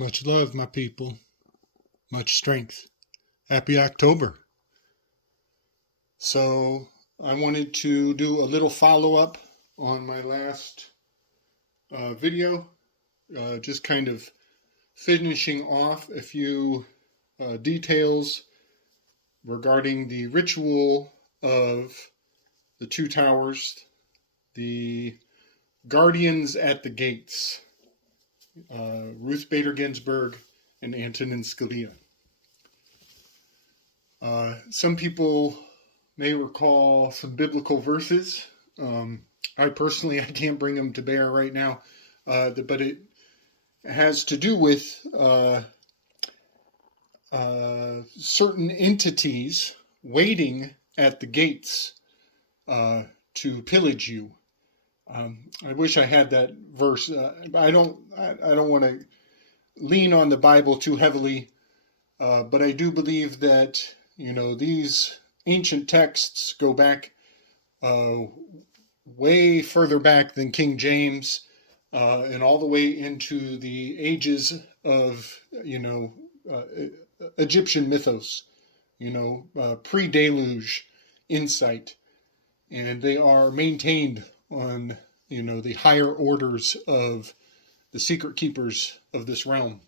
Much love, my people. Much strength. Happy October. So I wanted to do a little follow-up on my last video, just kind of finishing off a few details regarding the ritual of the two towers, the guardians at the gates, Ruth Bader Ginsburg and Antonin Scalia. Some people may recall some biblical verses. I can't bring them to bear right now, but it has to do with certain entities waiting at the gates to pillage you. I wish I had that verse. I don't want to lean on the Bible too heavily, but I do believe that these ancient texts go back way further back than King James, and all the way into the ages of Egyptian mythos, pre-deluge insight, and they are maintained on the higher orders of the secret keepers of this realm.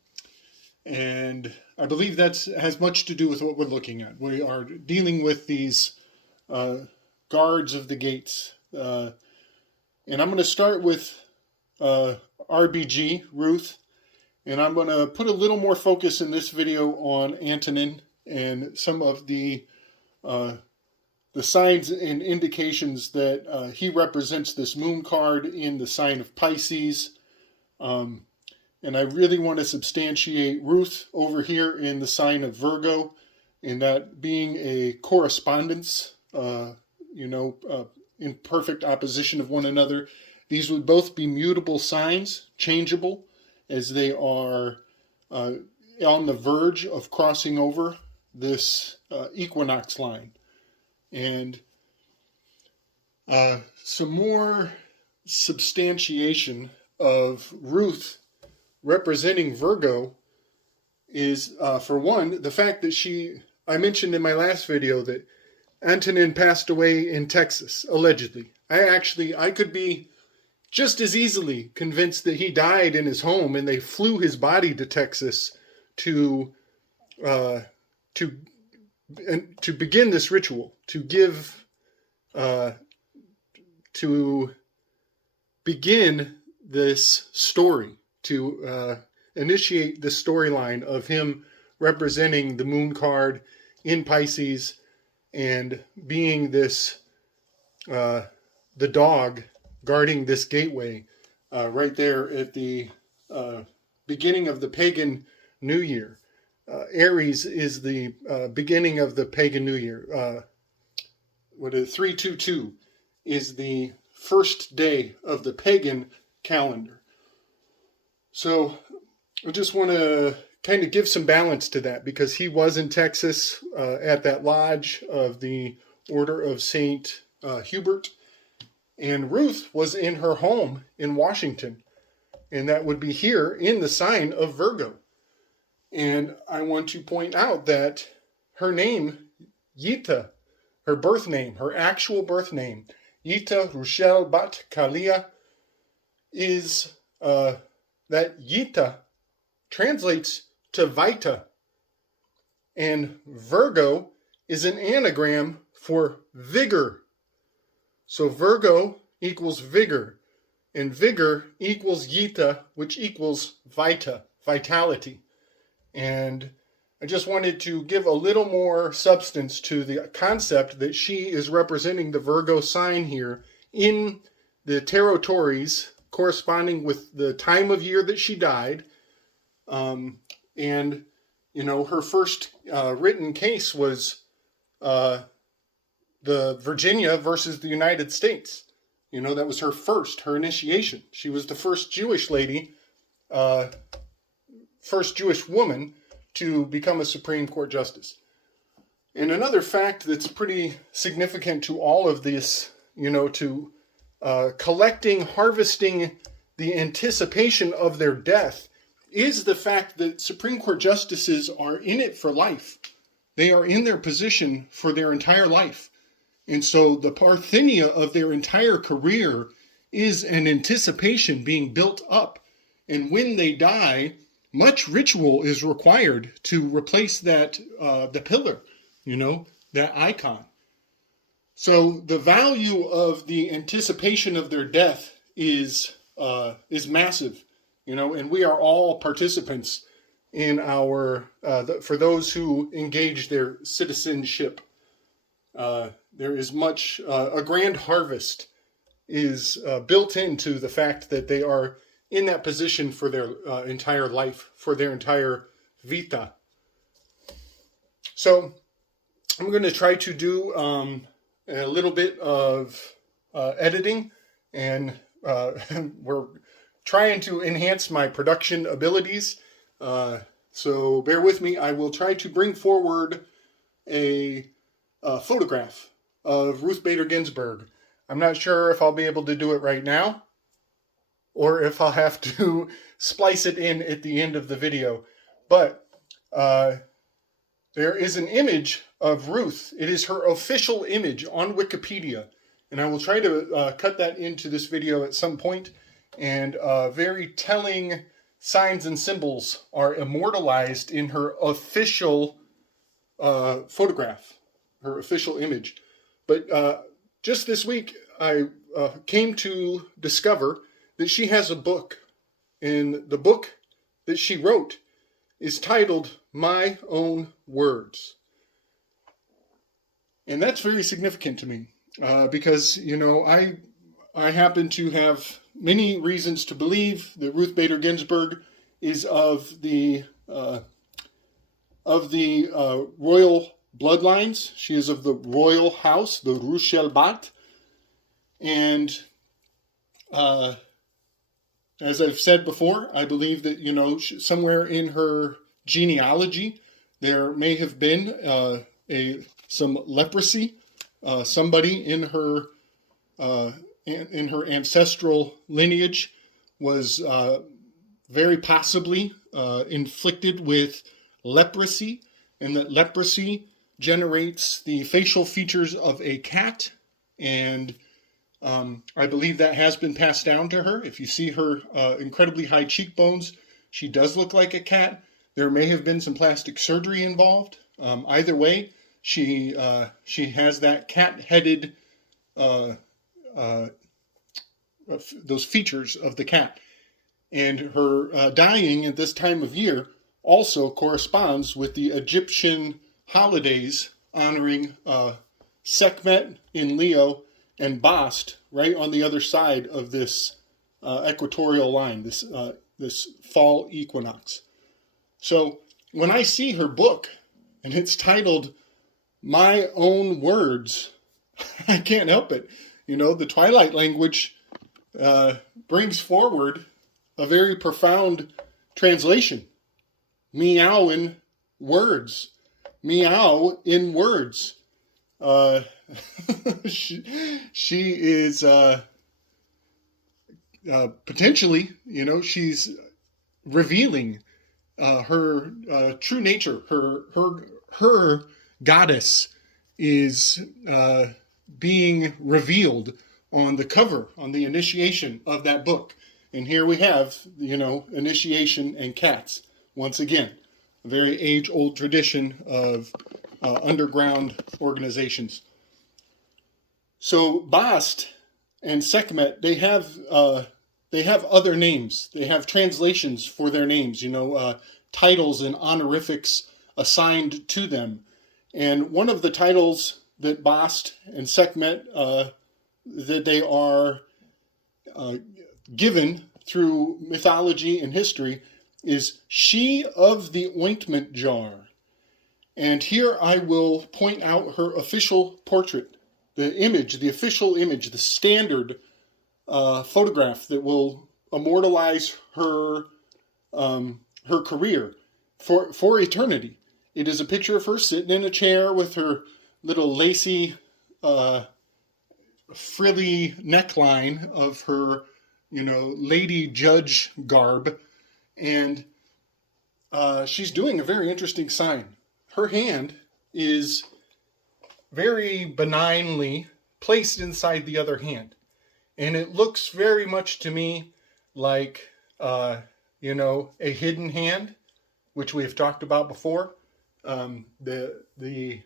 And I believe that has much to do with what we're looking at. We are dealing with these guards of the gates. And I'm going to start with RBG, Ruth, and I'm going to put a little more focus in this video on Antonin and some of the signs and indications that he represents this moon card in the sign of Pisces. And I really want to substantiate Ruth over here in the sign of Virgo, and that being a correspondence, in perfect opposition of one another. These would both be mutable signs, changeable, as they are on the verge of crossing over this equinox line. And some more substantiation of Ruth representing Virgo is, for one, the fact that I mentioned in my last video that Antonin passed away in Texas, allegedly. I could be just as easily convinced that he died in his home and they flew his body to Texas to begin this ritual, to begin this story, to initiate the storyline of him representing the moon card in Pisces and being this, the dog guarding this gateway right there at the beginning of the pagan New Year. Aries is the beginning of the pagan New Year. 322 is the first day of the pagan calendar. So I just want to kind of give some balance to that, because he was in Texas at that lodge of the Order of St. Hubert, and Ruth was in her home in Washington, and that would be here in the sign of Virgo. And I want to point out that her name, Yita, her birth name, her actual birth name, Yita Rushel Bat Kalia, is that Yita translates to Vita, and Virgo is an anagram for vigor. So Virgo equals vigor, and vigor equals Yita, which equals Vita, vitality. And I just wanted to give a little more substance to the concept that she is representing the Virgo sign here in the territories corresponding with the time of year that she died. And her first written case was the Virginia versus the United States. That was her initiation. She was the first Jewish lady, first Jewish woman to become a Supreme Court justice. And another fact that's pretty significant to all of this, to collecting, harvesting the anticipation of their death is the fact that Supreme Court justices are in it for life. They are in their position for their entire life. And so the parthenia of their entire career is an anticipation being built up. And when they die, much ritual is required to replace that, the pillar, that icon. So the value of the anticipation of their death is massive, and we are all participants in our, for those who engage their citizenship. There is much, a grand harvest is built into the fact that they are in that position for their entire life, for their entire vita. So I'm going to try to do a little bit of editing, and we're trying to enhance my production abilities. So bear with me. I will try to bring forward a photograph of Ruth Bader Ginsburg. I'm not sure if I'll be able to do it right now, or if I'll have to splice it in at the end of the video. But there is an image of Ruth. It is her official image on Wikipedia. And I will try to cut that into this video at some point. And very telling signs and symbols are immortalized in her official photograph, her official image. But just this week, I came to discover that she has a book. And the book that she wrote is titled My Own Words. And that's very significant to me because, I happen to have many reasons to believe that Ruth Bader Ginsburg is of the royal bloodlines. She is of the royal house, the Rushelbat. And as I've said before, I believe that, somewhere in her genealogy, there may have been some leprosy. Somebody in her ancestral lineage was very possibly inflicted with leprosy, and that leprosy generates the facial features of a cat, and I believe that has been passed down to her. If you see her incredibly high cheekbones, she does look like a cat. There may have been some plastic surgery involved. Either way, she has that cat-headed, those features of the cat. And her dying at this time of year also corresponds with the Egyptian holidays honoring Sekhmet in Leo and Bast right on the other side of this equatorial line, this fall equinox. So when I see her book and it's titled My Own Words, I can't help it. The Twilight language brings forward a very profound translation. Meow in words. Meow in words. She is potentially, she's revealing her true nature. Her goddess is being revealed on the cover, on the initiation of that book. And here we have, initiation and cats. Once again, a very age-old tradition of underground organizations. So Bast and Sekhmet, they have other names. They have translations for their names, titles and honorifics assigned to them. And one of the titles that Bast and Sekhmet, that they are given through mythology and history is She of the Ointment Jar. And here I will point out her official portrait, the image, the official image, the standard photograph that will immortalize her career for eternity. It is a picture of her sitting in a chair with her little lacy, frilly neckline of her, lady judge garb. And she's doing a very interesting sign. Her hand is very benignly placed inside the other hand. And it looks very much to me like, you know, a hidden hand, which we have talked about before. The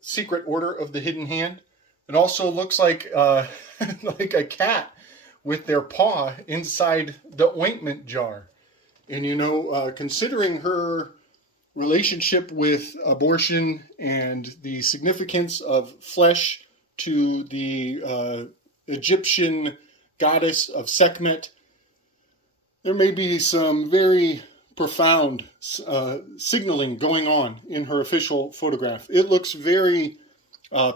secret order of the hidden hand. It also looks like like a cat with their paw inside the ointment jar. And, you know, considering her relationship with abortion and the significance of flesh to the Egyptian goddess of Sekhmet, there may be some very profound signaling going on in her official photograph. It looks very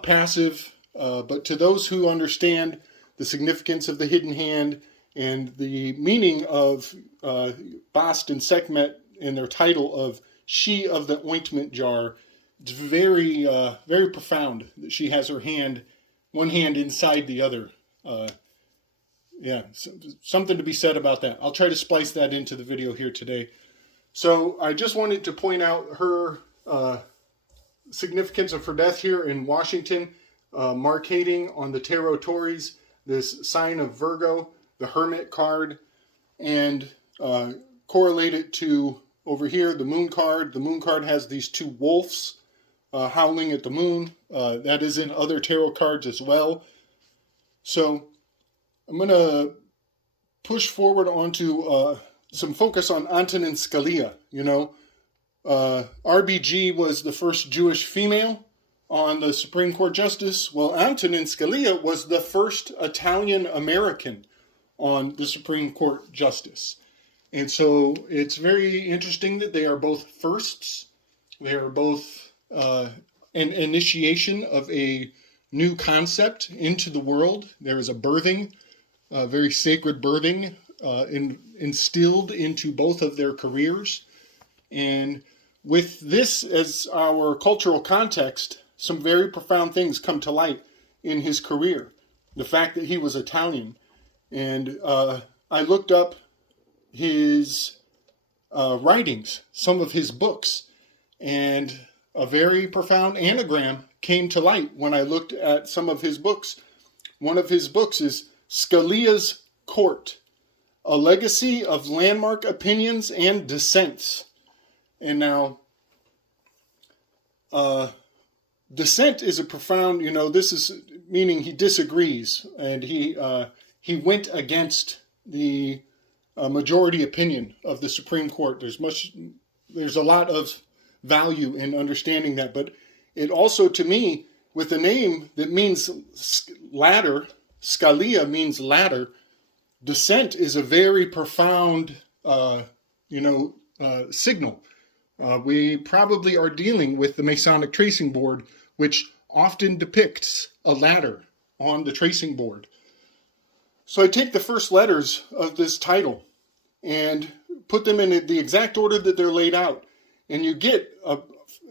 passive, but to those who understand the significance of the hidden hand and the meaning of Bast and Sekhmet in their title of She of the Ointment Jar, it's very, very profound that she has her hand, one hand inside the other. Yeah, something to be said about that. I'll try to splice that into the video here today. So I just wanted to point out her significance of her death here in Washington, markating on the Tarot Tories this sign of Virgo, the Hermit card, and correlate it to over here the Moon card. The Moon card has these two wolves howling at the moon. That is in other tarot cards as well. So I'm going to push forward onto some focus on Antonin Scalia. You know, RBG was the first Jewish female on the Supreme Court justice. Well, Antonin Scalia was the first Italian American on the Supreme Court justice. And so it's very interesting that they are both firsts. They are both an initiation of a new concept into the world. There is a birthing, a very sacred birthing instilled into both of their careers. And with this as our cultural context, some very profound things come to light in his career. The fact that he was Italian. And I looked up his writings, some of his books, and a very profound anagram came to light when I looked at some of his books. One of his books is Scalia's Court, a legacy of landmark opinions and dissents. And now, dissent is a profound, you know, this is meaning he disagrees, and he went against the majority opinion of the Supreme Court. There's a lot of value in understanding that, but it also, to me, with a name that means ladder, Scalia means ladder, dissent is a very profound, signal. We probably are dealing with the Masonic tracing board, which often depicts a ladder on the tracing board. So I take the first letters of this title and put them in the exact order that they're laid out, and you get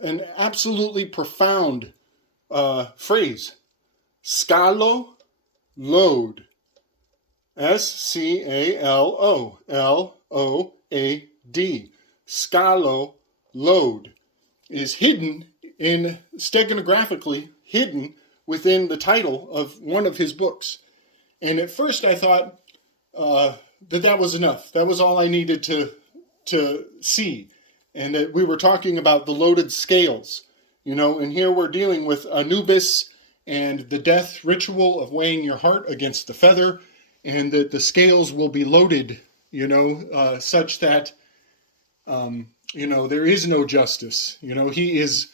an absolutely profound phrase. Scalo, load. Scalo, L-O-A-D. Scalo, load, is hidden in, stenographically hidden within the title of one of his books. And at first I thought that was enough. That was all I needed to see. And that we were talking about the loaded scales, you know, and here we're dealing with Anubis and the death ritual of weighing your heart against the feather, and that the scales will be loaded, you know, such that, there is no justice. You know, he has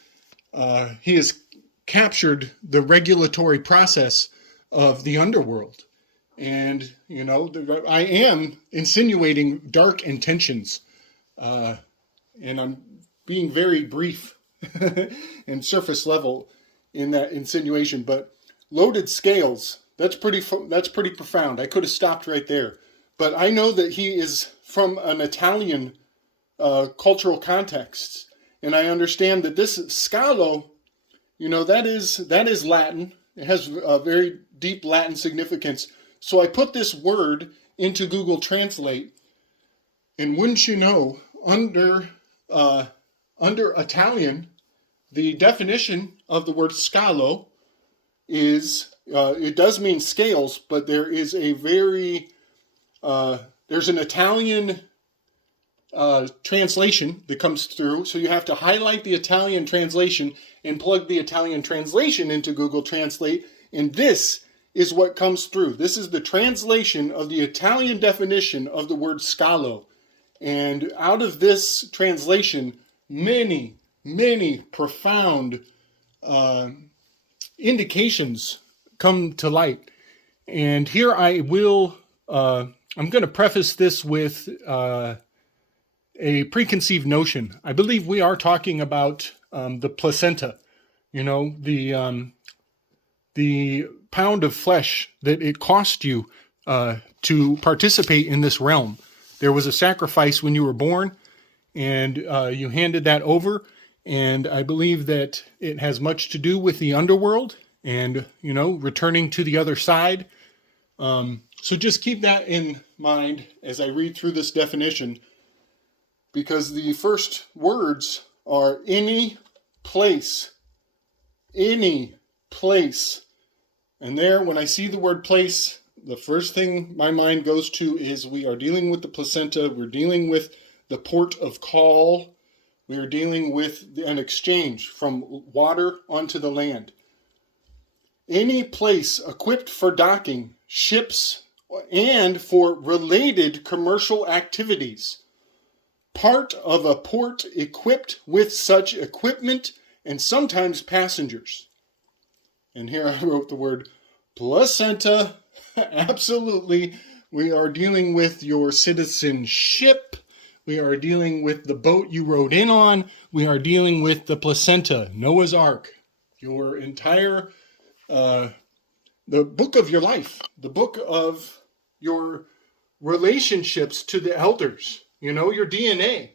captured the regulatory process of the underworld. And, you know, I am insinuating dark intentions, and I'm being very brief and surface level in that insinuation. But loaded scales, that's pretty profound. I could have stopped right there. But I know that he is from an Italian cultural context, and I understand that this Scalo, you know, that is Latin. It has a very deep Latin significance. So I put this word into Google Translate, and wouldn't you know, under Italian, the definition of the word scalo is, it does mean scales, but there is a there's an Italian translation that comes through, so you have to highlight the Italian translation and plug the Italian translation into Google Translate, and this is what comes through. This is the translation of the Italian definition of the word scalo. And out of this translation, many profound indications come to light. And here I will, I'm going to preface this with a preconceived notion. I believe we are talking about the placenta, you know, the pound of flesh that it cost you to participate in this realm. There was a sacrifice when you were born, and you handed that over. And I believe that it has much to do with the underworld and, you know, returning to the other side. So just keep that in mind as I read through this definition, because the first words are any place. Any place. And there, when I see the word place, the first thing my mind goes to is we are dealing with the placenta. We're dealing with the port of call. We are dealing with an exchange from water onto the land. Any place equipped for docking, ships, and for related commercial activities. Part of a port equipped with such equipment and sometimes passengers. And here I wrote the word placenta. Absolutely. We are dealing with your citizenship. We are dealing with the boat you rode in on. We are dealing with the placenta, Noah's Ark, your entire, the book of your life, the book of your relationships to the elders, you know, your DNA.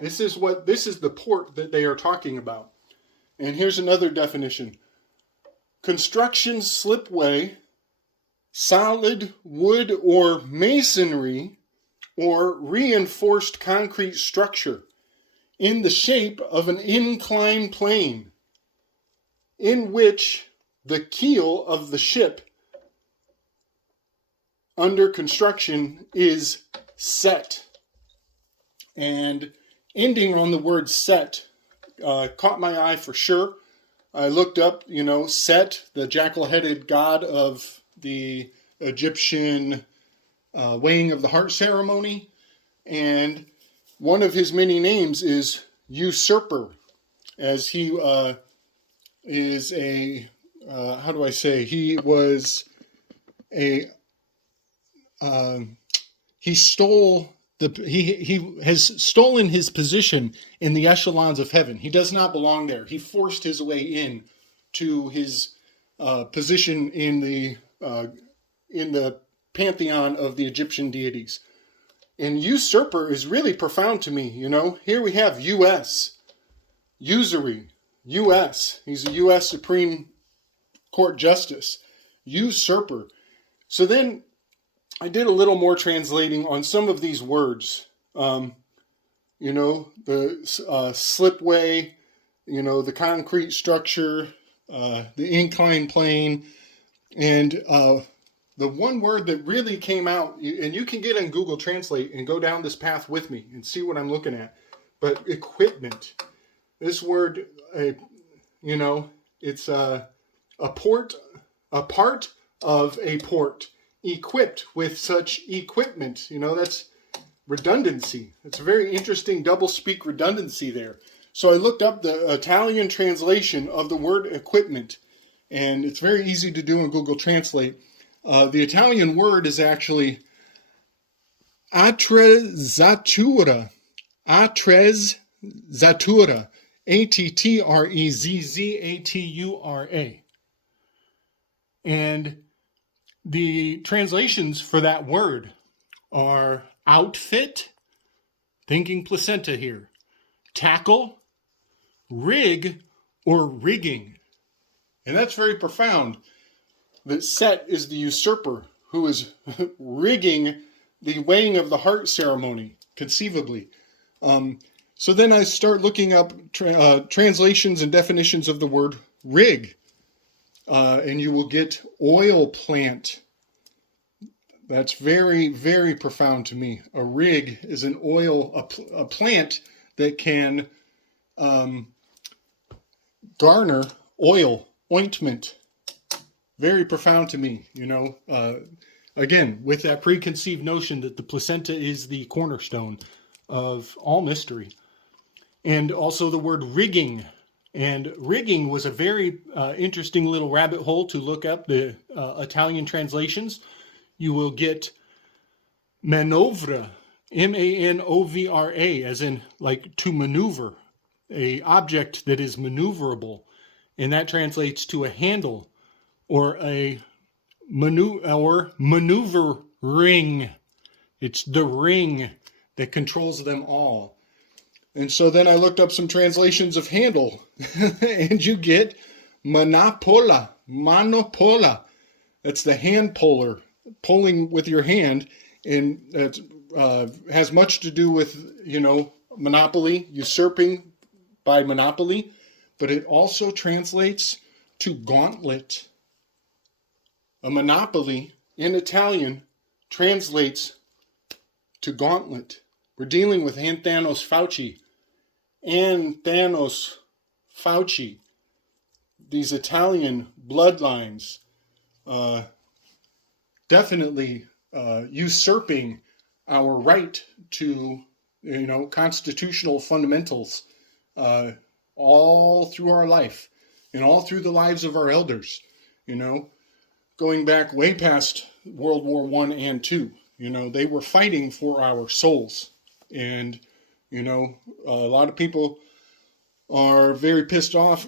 This is the port that they are talking about. And here's another definition. Construction slipway, solid wood or masonry, or reinforced concrete structure in the shape of an inclined plane in which the keel of the ship under construction is set. And ending on the word set caught my eye for sure. I looked up, you know, Set, the jackal-headed god of the Egyptian weighing of the heart ceremony, and one of his many names is usurper, as he is a how do I say, he was a he has stolen his position in the echelons of heaven. He does not belong there. He forced his way in to his position in the pantheon of the Egyptian deities. And usurper is really profound to me, you know. Here we have U.S. Usury. U.S. He's a U.S. Supreme Court Justice. Usurper. So then I did a little more translating on some of these words. You know, the slipway, you know, the concrete structure, the inclined plane, and the one word that really came out, and you can get in Google Translate and go down this path with me and see what I'm looking at, but equipment. This word, you know, it's a part of a port, equipped with such equipment. You know, that's redundancy. It's a very interesting double-speak redundancy there. So I looked up the Italian translation of the word equipment, and it's very easy to do in Google Translate. The Italian word is actually attrezzatura. Attrezzatura. Attrezzatura. And the translations for that word are outfit, thinking placenta here, tackle, rig, or rigging. And that's very profound. That Set is the usurper who is rigging the weighing of the heart ceremony, conceivably. So then I start looking up translations and definitions of the word rig. And you will get oil plant. That's very, very profound to me. A rig is an oil, a plant that can garner oil, ointment. Very profound to me, you know. Again, with that preconceived notion that the placenta is the cornerstone of all mystery. And also the word rigging. And rigging was a very interesting little rabbit hole to look up the Italian translations. You will get manovra, M-A-N-O-V-R-A, as in like to maneuver, a object that is maneuverable. And that translates to a handle or a maneuver ring. It's the ring that controls them all. And so then I looked up some translations of handle, and you get manopola. That's the hand puller, pulling with your hand, and that has much to do with, you know, monopoly, usurping by monopoly, but it also translates to gauntlet. A monopoly in Italian translates to gauntlet. We're dealing with Antanos Fauci. Antanos Fauci. These Italian bloodlines definitely usurping our right to, you know, constitutional fundamentals all through our life and all through the lives of our elders, you know, going back way past World War I and II. You know, they were fighting for our souls. And, you know, a lot of people are very pissed off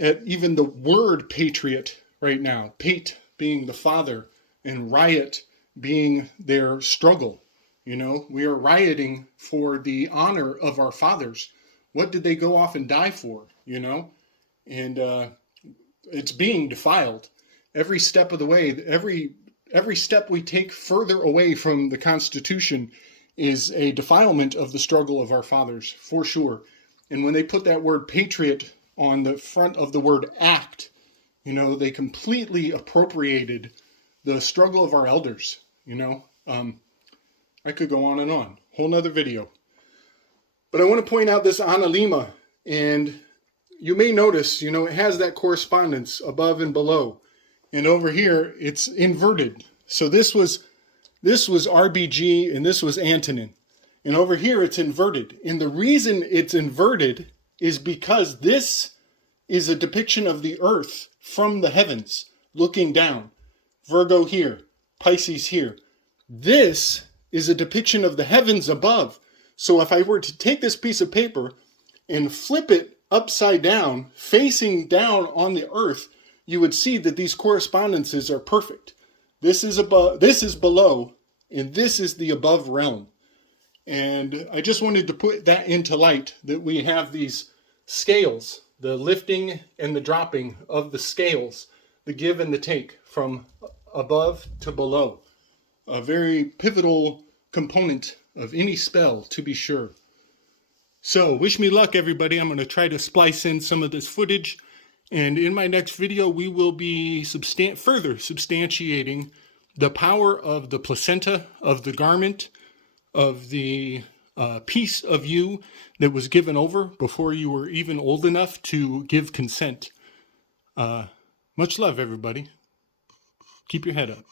at even the word patriot right now. Pate being the father and riot being their struggle. You know, we are rioting for the honor of our fathers. What did they go off and die for, you know? And it's being defiled. Every step of the way, every step we take further away from the Constitution is a defilement of the struggle of our fathers, for sure. And when they put that word patriot on the front of the word act, you know, they completely appropriated the struggle of our elders, you know. I could go on and on. Whole nother video. But I want to point out this analima, and you may notice, you know, it has that correspondence above and below. And over here, it's inverted. So this was RBG and this was antonym. And over here, it's inverted. And the reason it's inverted is because this is a depiction of the earth from the heavens, looking down. Virgo here, Pisces here. This is a depiction of the heavens above. So if I were to take this piece of paper and flip it upside down, facing down on the earth, you would see that these correspondences are perfect. This is above, this is below, and this is the above realm. And I just wanted to put that into light, that we have these scales, the lifting and the dropping of the scales, the give and the take from above to below. A very pivotal component of any spell, to be sure. So, wish me luck, everybody. I'm going to try to splice in some of this footage. And in my next video, we will be further substantiating the power of the placenta, of the garment, of the piece of you that was given over before you were even old enough to give consent. Much love, everybody. Keep your head up.